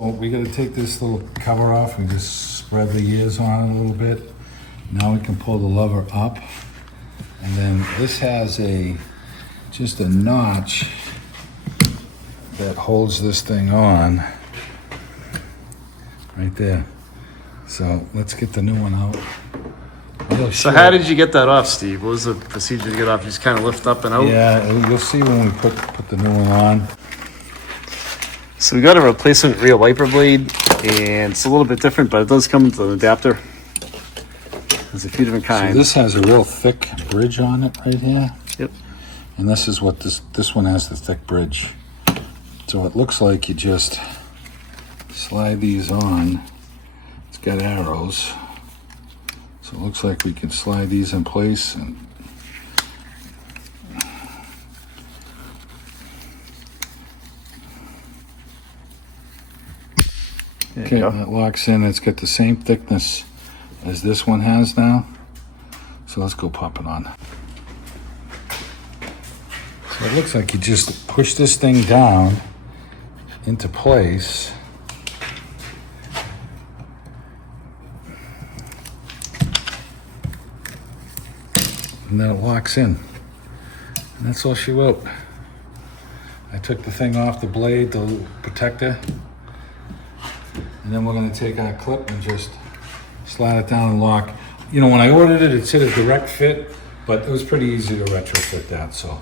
Well, we got to take this little cover off and just spread the ears on it a little bit. Now we can pull the lever up, and then this has just a notch that holds this thing on right there. So let's get the new one out. So how did you get that off, Steve? What was the procedure to get off? You just kind of lift up and out? Yeah, you'll see when we put the new one on. So we got a replacement rear wiper blade, and it's a little bit different, but it does come with an adapter. There's a few different kinds. So this has a real thick bridge on it right here. Yep. And this is what this one has, the thick bridge. So it looks like you just slide these on. It's got arrows. So it looks like we can slide these in place and okay, that locks in. It's got the same thickness as this one has now. So let's go pop it on. So it looks like you just push this thing down into place. And then it locks in. And that's all she wrote. I took the thing off the blade, the protector. And then we're gonna take our clip and just slide it down and lock. You know, when I ordered it, it said a direct fit, but it was pretty easy to retrofit that, so.